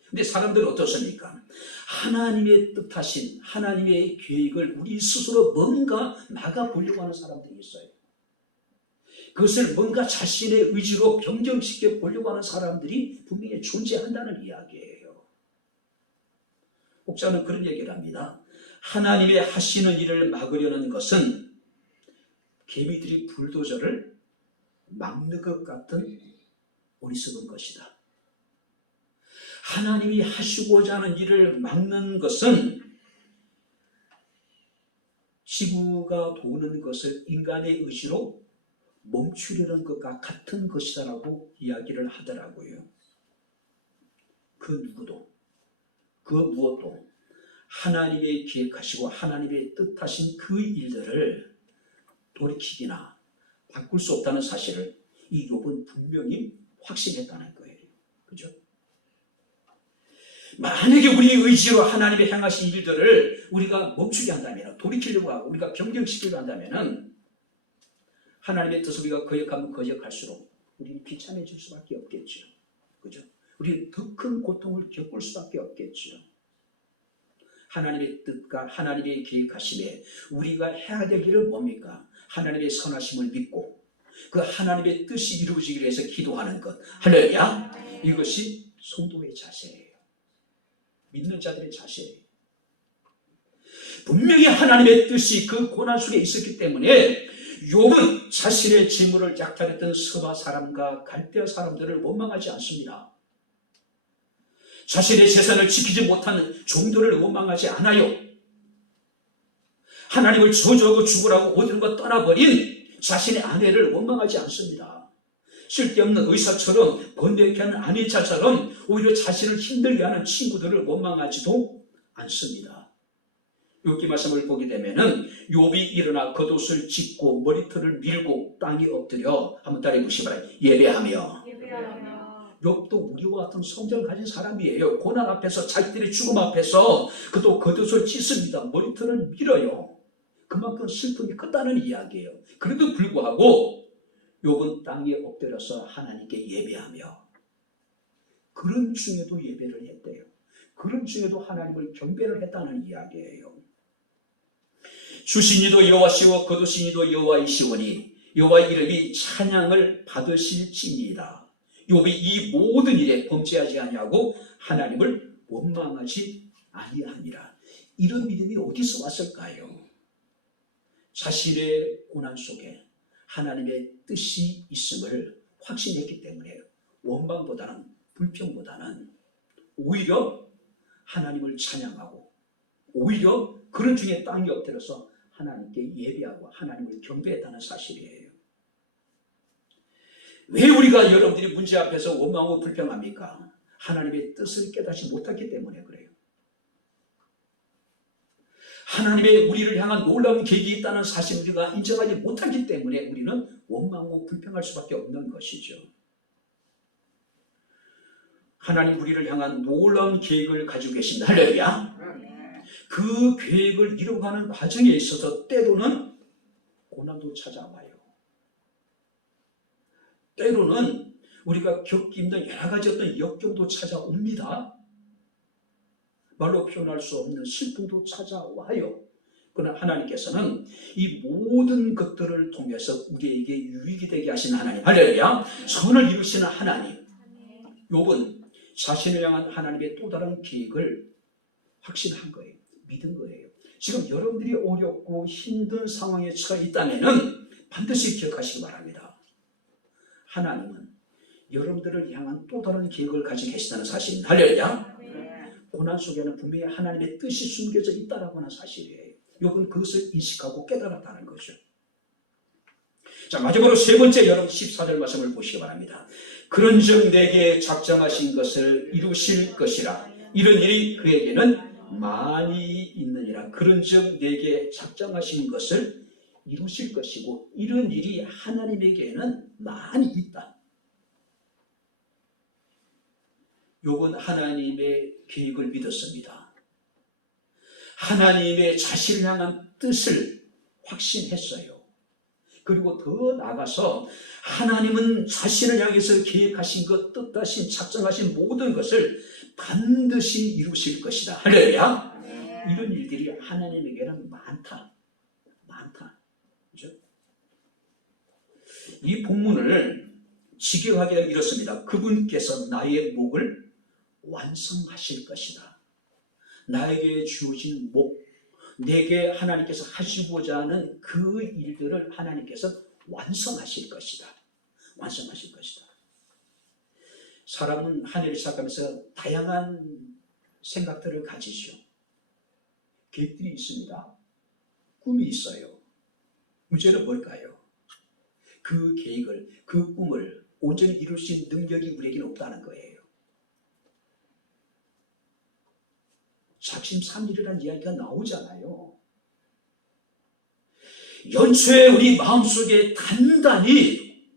근데 사람들은 어떻습니까? 하나님의 뜻하신 하나님의 계획을 우리 스스로 뭔가 막아보려고 하는 사람들이 있어요. 그것을 뭔가 자신의 의지로 변경시켜 보려고 하는 사람들이 분명히 존재한다는 이야기예요. 목사는 그런 얘기를 합니다. 하나님의 하시는 일을 막으려는 것은 개미들이 불도저를 막는 것 같은 어리석은 것이다. 하나님이 하시고자 하는 일을 막는 것은 지구가 도는 것을 인간의 의지로 멈추려는 것과 같은 것이다라고 이야기를 하더라고요. 그 누구도, 그 무엇도 하나님의 기획하시고 하나님의 뜻하신 그 일들을 돌이키기나 바꿀 수 없다는 사실을 이 욥은 분명히 확신했다는 거예요. 그죠? 만약에 우리 의지로 하나님의 행하신 일들을 우리가 멈추게 한다면, 돌이키려고 하고 우리가 변경시키려고 한다면 하나님의 뜻을 우리가 거역하면 거역할수록 우리는 비참해질 수밖에 없겠죠. 그죠? 우리는 더 큰 고통을 겪을 수밖에 없겠죠. 하나님의 뜻과 하나님의 계획하심에 우리가 해야 될 일은 뭡니까? 하나님의 선하심을 믿고 그 하나님의 뜻이 이루어지기 위해서 기도하는 것. 할렐루야. 이것이 성도의 자세예요. 믿는 자들의 자세예요. 분명히 하나님의 뜻이 그 고난 속에 있었기 때문에 욥은 자신의 재물을 약탈했던 서바 사람과 갈대아 사람들을 원망하지 않습니다. 자신의 재산을 지키지 못하는 종들을 원망하지 않아요. 하나님을 저주하고 죽으라고 모든 것 떠나버린 자신의 아내를 원망하지 않습니다. 쓸데없는 의사처럼 번뇌케 하는 아내자처럼 오히려 자신을 힘들게 하는 친구들을 원망하지도 않습니다. 욥기 말씀을 보게 되면은 욥이 일어나 겉옷을 찢고 머리털을 밀고 땅에 엎드려 한번 따라해 보시기 바랍니다. 예배하며. 욥도 우리와 같은 성장을 가진 사람이에요. 고난 앞에서 자기들의 죽음 앞에서 그도 겉옷을 찢습니다. 머리털을 밀어요. 그만큼 슬픔이 크다는 이야기예요. 그래도 불구하고 욥은 땅에 엎드려서 하나님께 예배하며 그런 중에도 예배를 했대요. 그런 중에도 하나님을 경배를 했다는 이야기예요. 주신 이도 여호와시오 거두신 이도 여호와이시오니 여호와의 이름이 찬양을 받으실지니이다. 욥이 이 모든 일에 범죄하지 아니하고 하나님을 원망하지 아니하니라. 이런 믿음이 어디서 왔을까요? 자신의 고난 속에 하나님의 뜻이 있음을 확신했기 때문에 원망보다는 불평보다는 오히려 하나님을 찬양하고 오히려 그런 중에 땅에 엎드려서 하나님께 예배하고 하나님을 경배했다는 사실이에요. 왜 우리가 여러분들이 문제 앞에서 원망하고 불평합니까? 하나님의 뜻을 깨닫지 못했기 때문에 그래요. 하나님의 우리를 향한 놀라운 계획이 있다는 사실을 우리가 인정하지 못하기 때문에 우리는 원망하고 불평할 수밖에 없는 것이죠. 하나님 우리를 향한 놀라운 계획을 가지고 계신다. 할렐루야. 그 계획을 이루어가는 과정에 있어서 때로는 고난도 찾아와요. 때로는 우리가 겪기 힘든 여러 가지 어떤 역경도 찾아옵니다. 말로 표현할 수 없는 슬픔도 찾아와요. 그러나 하나님께서는 이 모든 것들을 통해서 우리에게 유익이 되게 하신 하나님, 할렐루야, 선을 이루시는 하나님. 욥은 자신을 향한 하나님의 또 다른 계획을 확신한 거예요. 믿은 거예요. 지금 여러분들이 어렵고 힘든 상황에 처해 있다면 반드시 기억하시기 바랍니다. 하나님은 여러분들을 향한 또 다른 계획을 가지고 계시다는 사실입니다. 할렐루야. 고난 속에는 분명히 하나님의 뜻이 숨겨져 있다라고 하는 사실이에요. 욥은 그것을 인식하고 깨달았다는 거죠. 자, 마지막으로 세 번째 여러분 14절 말씀을 보시기 바랍니다. 그런즉 내게 작정하신 것을 이루실 것이라. 이런 일이 그에게는 많이 있느니라. 그런즉 내게 작정하신 것을 이루실 것이고 이런 일이 하나님에게는 많이 있다. 욥은 하나님의 계획을 믿었습니다. 하나님의 자신을 향한 뜻을 확신했어요. 그리고 더 나아가서 하나님은 자신을 향해서 계획하신 것, 뜻하신, 작정하신 모든 것을 반드시 이루실 것이다. 할렐루야. 이런 일들이 하나님에게는 많다. 그렇죠? 이 본문을 직역하게 되면 이렇습니다. 그분께서 나의 목을 완성하실 것이다. 나에게 주어진 목, 내게 하나님께서 하시고자 하는 그 일들을 하나님께서 완성하실 것이다. 완성하실 것이다. 사람은 한 해를 시작하면서 다양한 생각들을 가지죠. 계획들이 있습니다. 꿈이 있어요. 문제는 뭘까요? 그 계획을, 그 꿈을 온전히 이룰 수 있는 능력이 우리에게는 없다는 거예요. 작심삼일이라는 이야기가 나오잖아요. 연초에 우리 마음속에 단단히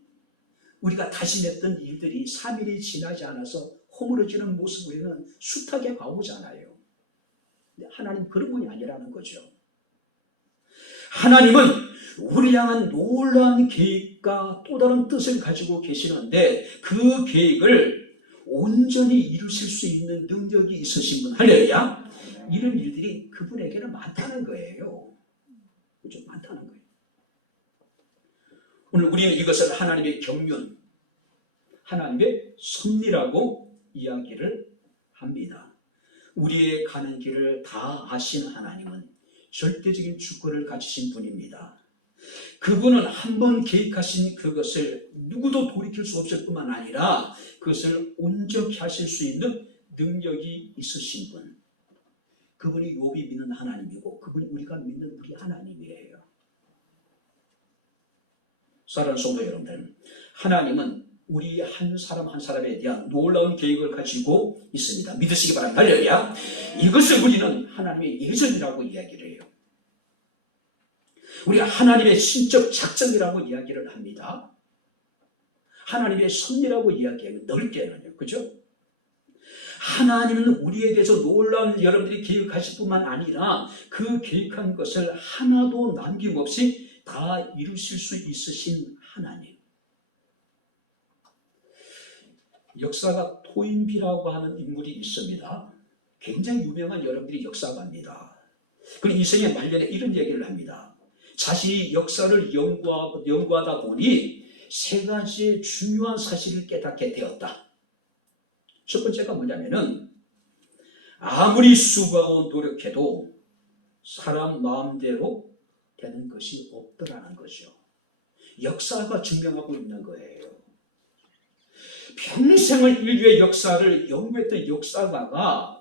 우리가 다짐했던 일들이 3일이 지나지 않아서 허물어지는 모습 우리는 숱하게 봐오잖아요. 근데 하나님 그런 분이 아니라는 거죠. 하나님은 우리 향한 놀라운 계획과 또 다른 뜻을 가지고 계시는데 그 계획을 온전히 이루실 수 있는 능력이 있으신 분, 할렐루야. 이런 일들이 그분에게는 많다는 거예요. 그죠? 많다는 거예요. 오늘 우리는 이것을 하나님의 경륜, 하나님의 섭리라고 이야기를 합니다. 우리의 가는 길을 다 아신 하나님은 절대적인 주권을 가지신 분입니다. 그분은 한번 계획하신 그것을 누구도 돌이킬 수 없을 뿐만 아니라 그것을 온전히 하실 수 있는 능력이 있으신 분. 그분이 욥이 믿는 하나님이고 그분이 우리가 믿는 우리 하나님이에요. 사랑하는 성도 여러분들, 하나님은 우리 한 사람 한 사람에 대한 놀라운 계획을 가지고 있습니다. 믿으시기 바랍니다. 할렐루야. 이것을 우리는 하나님의 예정이라고 이야기를 해요. 우리가 하나님의 신적 작정이라고 이야기를 합니다. 하나님의 섭리라고 이야기해요. 넓게는요. 그죠? 하나님은 우리에 대해서 놀라운 여러분들이 계획하실 뿐만 아니라 그 계획한 것을 하나도 남김없이 다 이루실 수 있으신 하나님. 역사가 토인비라고 하는 인물이 있습니다. 굉장히 유명한 여러분들이 역사가입니다. 그리고 인생의 말년에 이런 얘기를 합니다. 자신이 역사를 연구하다 보니 세 가지의 중요한 사실을 깨닫게 되었다. 첫 번째가 뭐냐면은 아무리 수고하고 노력해도 사람 마음대로 되는 것이 없더라는 거죠. 역사가 증명하고 있는 거예요. 평생을 인류의 역사를 연구했던 역사가가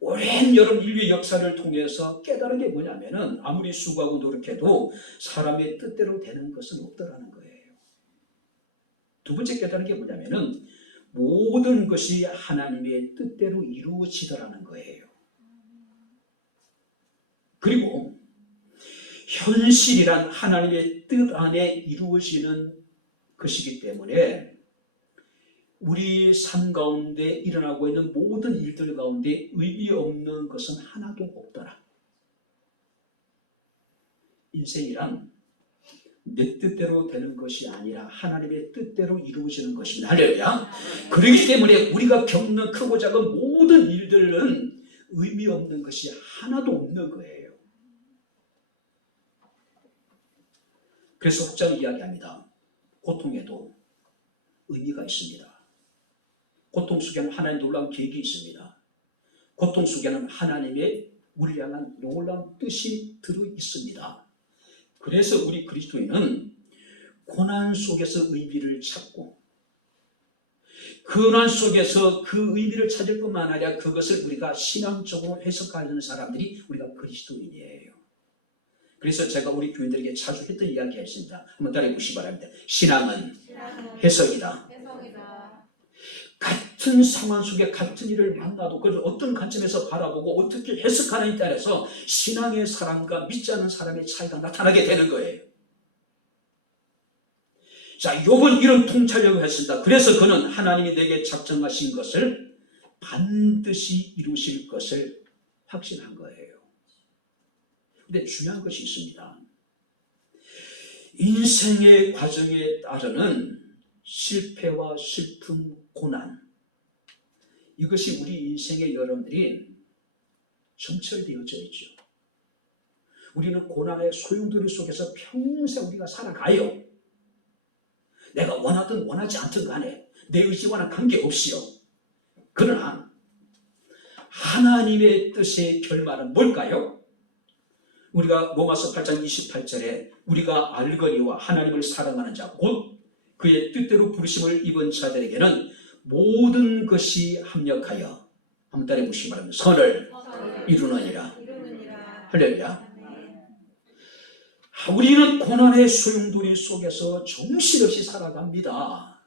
오랜 여름 인류의 역사를 통해서 깨달은 게 뭐냐면은 아무리 수고하고 노력해도 사람의 뜻대로 되는 것은 없더라는 거예요. 두 번째 깨달은 게 뭐냐면은 모든 것이 하나님의 뜻대로 이루어지더라는 거예요. 그리고 현실이란 하나님의 뜻 안에 이루어지는 것이기 때문에 우리 삶 가운데 일어나고 있는 모든 일들 가운데 의미 없는 것은 하나도 없더라. 인생이란 내 뜻대로 되는 것이 아니라 하나님의 뜻대로 이루어지는 것입니다. 할렐루야. 그렇기 때문에 우리가 겪는 크고 작은 모든 일들은 의미 없는 것이 하나도 없는 거예요. 그래서 혹자는 이야기합니다. 고통에도 의미가 있습니다. 고통 속에는 하나님의 놀라운 계획이 있습니다. 고통 속에는 하나님의 우리를 향한 놀라운 뜻이 들어 있습니다. 그래서 우리 그리스도인은 고난 속에서 의미를 찾고 고난 속에서 그 의미를 찾을 뿐만 아니라 그것을 우리가 신앙적으로 해석하는 사람들이 우리가 그리스도인이에요. 그래서 제가 우리 교인들에게 자주 했던 이야기가 있습니다. 한번 따라해 보시기 바랍니다. 신앙은 해석이다. 같은 상황 속에 같은 일을 만나도 그걸 어떤 관점에서 바라보고 어떻게 해석하느냐에 따라서 신앙의 사람과 믿지 않는 사람의 차이가 나타나게 되는 거예요. 자, 욥은 이런 통찰력을 했습니다. 그래서 그는 하나님이 내게 작정하신 것을 반드시 이루실 것을 확신한 거예요. 근데 중요한 것이 있습니다. 인생의 과정에 따르는 실패와 슬픔, 고난, 이것이 우리 인생의 여러분들이 점철되어져 있죠. 우리는 고난의 소용돌이 속에서 평생 우리가 살아가요. 내가 원하든 원하지 않든 간에 내 의지와는 관계없이요. 그러나 하나님의 뜻의 결말은 뭘까요? 우리가 로마서 8장 28절에 우리가 알거니와 하나님을 사랑하는 자 곧 그의 뜻대로 부르심을 입은 자들에게는 모든 것이 합력하여 한번 따라해 보시기 바랍니다. 선을 이루느니라. 할렐루야. 우리는 고난의 소용돌이 속에서 정신없이 살아갑니다.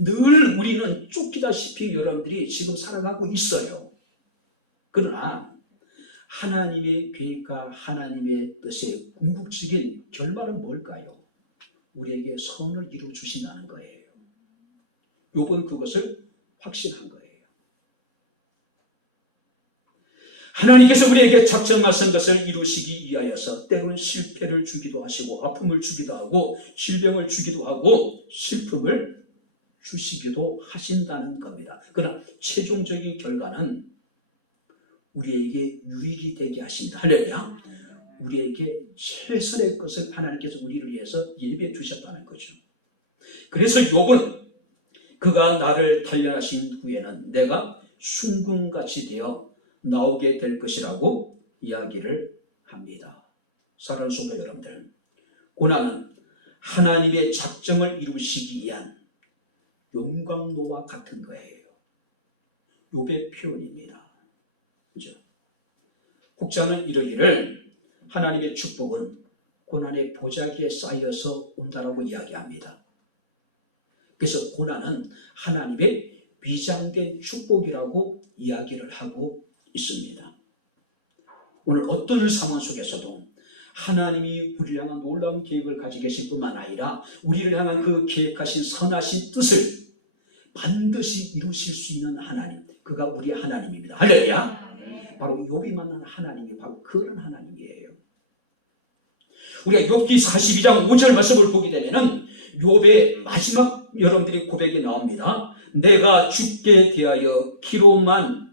늘 우리는 쫓기다시피 여러분들이 지금 살아가고 있어요. 그러나 하나님의 계획과 하나님의 뜻의 궁극적인 결말은 뭘까요? 우리에게 선을 이루어 주신다는 거예요. 욥은 그것을 확신한 거예요. 하나님께서 우리에게 작정하신 것을 이루시기 위하여서 때로는 실패를 주기도 하시고 아픔을 주기도 하고 질병을 주기도 하고 슬픔을 주시기도 하신다는 겁니다. 그러나 최종적인 결과는 우리에게 유익이 되게 하십니다. 할렐루야. 우리에게 최선의 것을 하나님께서 우리를 위해서 예비해 주셨다는 거죠. 그래서 욥은 그가 나를 단련하신 후에는 내가 순금같이 되어 나오게 될 것이라고 이야기를 합니다. 사랑하는 성도 여러분들, 고난은 하나님의 작정을 이루시기 위한 용광로와 같은 거예요. 욥의 표현입니다. 그죠? 국자는 이르기를 하나님의 축복은 고난의 보자기에 쌓여서 온다라고 이야기합니다. 그래서 고난은 하나님의 위장된 축복이라고 이야기를 하고 있습니다. 오늘 어떤 상황 속에서도 하나님이 우리를 향한 놀라운 계획을 가지고 계실 뿐만 아니라 우리를 향한 그 계획하신 선하신 뜻을 반드시 이루실 수 있는 하나님, 그가 우리 하나님입니다. 할렐루야. 바로 욥이 만난 하나님이 바로 그런 하나님이에요. 우리가 욥기 42장 5절 말씀을 보게 되면은 욥의 마지막 여러분들이 고백이 나옵니다. 내가 죽게 대하여 귀로만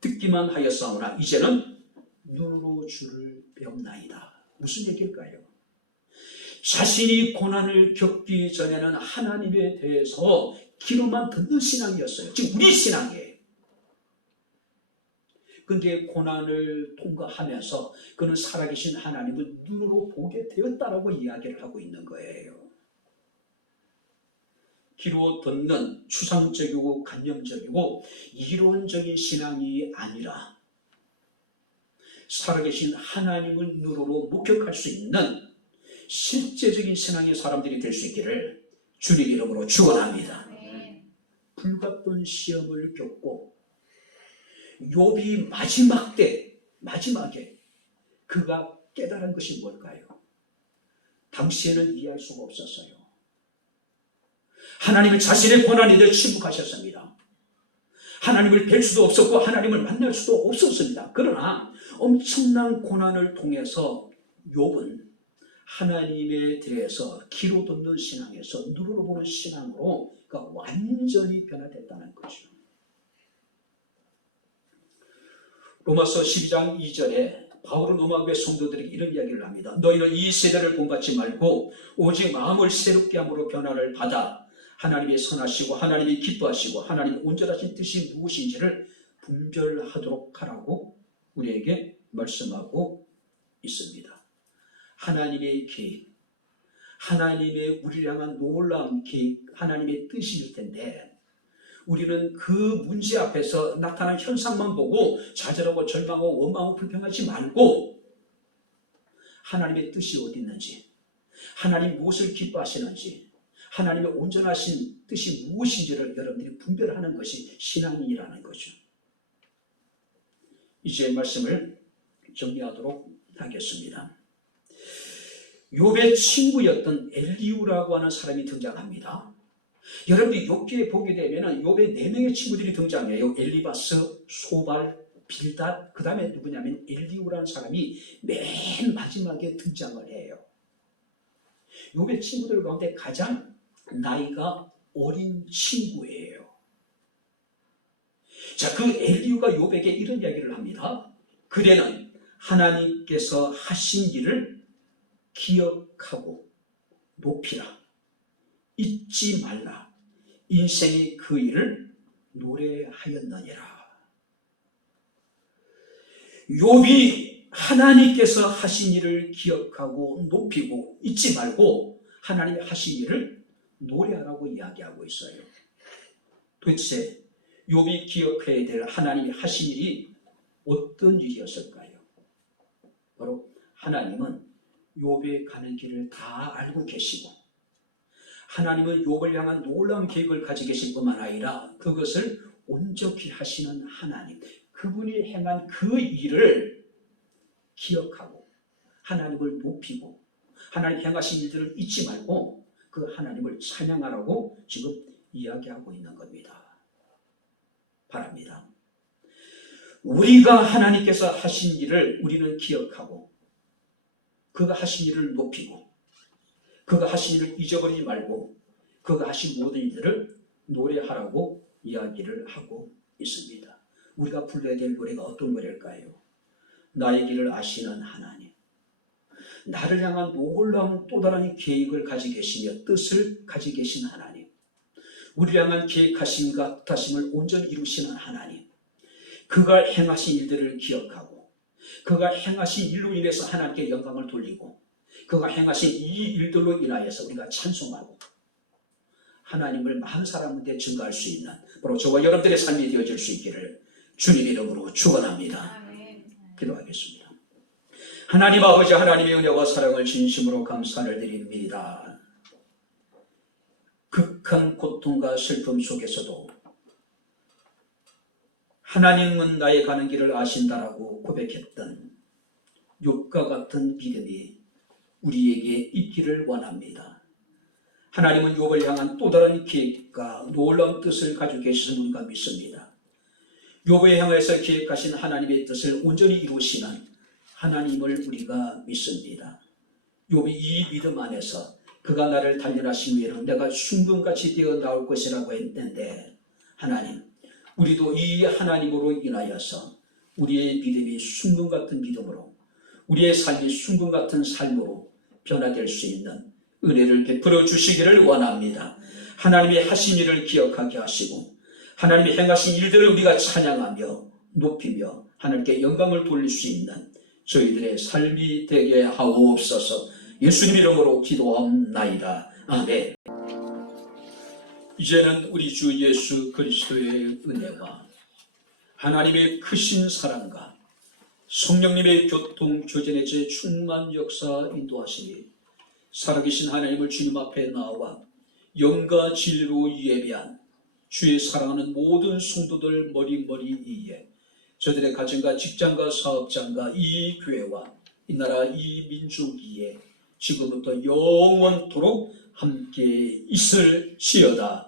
듣기만 하였사오나 이제는 눈으로 주를 배웠나이다. 무슨 얘기일까요? 자신이 고난을 겪기 전에는 하나님에 대해서 귀로만 듣는 신앙이었어요. 지금 우리 신앙이에요. 그런데 고난을 통과하면서 그는 살아계신 하나님을 눈으로 보게 되었다라고 이야기를 하고 있는 거예요. 귀로 듣는 추상적이고 관념적이고 이론적인 신앙이 아니라 살아계신 하나님을 눈으로 목격할 수 있는 실제적인 신앙의 사람들이 될 수 있기를 주님 이름으로 축원합니다. 불같던 시험을 겪고 욥이 마지막에 그가 깨달은 것이 뭘까요? 당시에는 이해할 수가 없었어요. 하나님은 자신의 고난에 대해 침묵하셨습니다. 하나님을 뵐 수도 없었고 하나님을 만날 수도 없었습니다. 그러나 엄청난 고난을 통해서 욥은 하나님에 대해서 귀로 듣는 신앙에서 눈으로 보는 신앙으로 그가 완전히 변화됐다는 거죠. 로마서 12장 2절에 바울은 로마교회 성도들에게 이런 이야기를 합니다. 너희는 이 세대를 본받지 말고 오직 마음을 새롭게 함으로 변화를 받아 하나님의 선하시고 하나님이 기뻐하시고 하나님의 온전하신 뜻이 무엇인지를 분별하도록 하라고 우리에게 말씀하고 있습니다. 하나님의 계획, 하나님의 우리를 향한 놀라운 계획, 하나님의 뜻일 텐데 우리는 그 문제 앞에서 나타난 현상만 보고 좌절하고 절망하고 원망하고 불평하지 말고 하나님의 뜻이 어디 있는지, 하나님 무엇을 기뻐하시는지, 하나님의 온전하신 뜻이 무엇인지를 여러분들이 분별하는 것이 신앙이라는 거죠. 이제 말씀을 정리하도록 하겠습니다. 욥의 친구였던 엘리후라고 하는 사람이 등장합니다. 여러분들이 욥기에 보게 되면 욥의 4명의 친구들이 등장해요. 엘리바스, 소발, 빌닷, 그 다음에 누구냐면 엘리후라는 사람이 맨 마지막에 등장을 해요. 욥의 친구들 가운데 가장 나이가 어린 친구예요. 자, 그 엘리후가 욥에게 이런 이야기를 합니다. 그대는 하나님께서 하신 일을 기억하고 높이라. 잊지 말라. 인생이 그 일을 노래하였느니라. 욥이 하나님께서 하신 일을 기억하고 높이고 잊지 말고 하나님이 하신 일을 노래하라고 이야기하고 있어요. 도대체 욥이 기억해야 될 하나님이 하신 일이 어떤 일이었을까요? 바로 하나님은 욥의 가는 길을 다 알고 계시고 하나님은 욥을 향한 놀라운 계획을 가지고 계실 뿐만 아니라 그것을 온전히 하시는 하나님, 그분이 행한 그 일을 기억하고 하나님을 높이고 하나님 행하신 일들을 잊지 말고 그 하나님을 찬양하라고 지금 이야기하고 있는 겁니다. 바랍니다. 우리가 하나님께서 하신 일을 우리는 기억하고 그가 하신 일을 높이고 그가 하신 일을 잊어버리지 말고 그가 하신 모든 일들을 노래하라고 이야기를 하고 있습니다. 우리가 불러야 될 노래가 어떤 노래일까요? 나의 길을 아시는 하나님, 나를 향한 놀라운 또 다른 계획을 가지고 계시며 뜻을 가지고 계신 하나님, 우리를 향한 계획하심과 뜻하심을 온전히 이루시는 하나님, 그가 행하신 일들을 기억하고 그가 행하신 일로 인해서 하나님께 영광을 돌리고 그가 행하신 이 일들로 인하여서 우리가 찬송하고 하나님을 많은 사람한테 증거할 수 있는 바로 저와 여러분들의 삶이 되어질 수 있기를 주님 이름으로 축원합니다. 기도하겠습니다. 하나님 아버지, 하나님의 은혜와 사랑을 진심으로 감사를 드립니다. 극한 고통과 슬픔 속에서도 하나님은 나의 가는 길을 아신다라고 고백했던 욥과 같은 믿음이 우리에게 있기를 원합니다. 하나님은 욥을 향한 또 다른 계획과 놀라운 뜻을 가지고 계시는 우리가 믿습니다. 욥을 향해서 계획하신 하나님의 뜻을 온전히 이루시는 하나님을 우리가 믿습니다. 욥이 이 믿음 안에서 그가 나를 단련하신 후에는 내가 순금같이 되어 나올 것이라고 했는데, 하나님, 우리도 이 하나님으로 인하여서 우리의 믿음이 순금 같은 믿음으로, 우리의 삶이 순금 같은 삶으로 변화될 수 있는 은혜를 베풀어 주시기를 원합니다. 하나님의 하신 일을 기억하게 하시고 하나님의 행하신 일들을 우리가 찬양하며 높이며 하나님께 영광을 돌릴 수 있는 저희들의 삶이 되게 하옵소서. 예수님 이름으로 기도합나이다. 아멘. 이제는 우리 주 예수 그리스도의 은혜와 하나님의 크신 사랑과 성령님의 교통 교제의 제 충만 역사 인도하시니 살아계신 하나님을 주님 앞에 나와 영과 진리로 예배한 주의 사랑하는 모든 성도들 머리머리 위에 저들의 가정과 직장과 사업장과 이 교회와 이 나라 이 민족 위에 지금부터 영원토록 함께 있을지어다.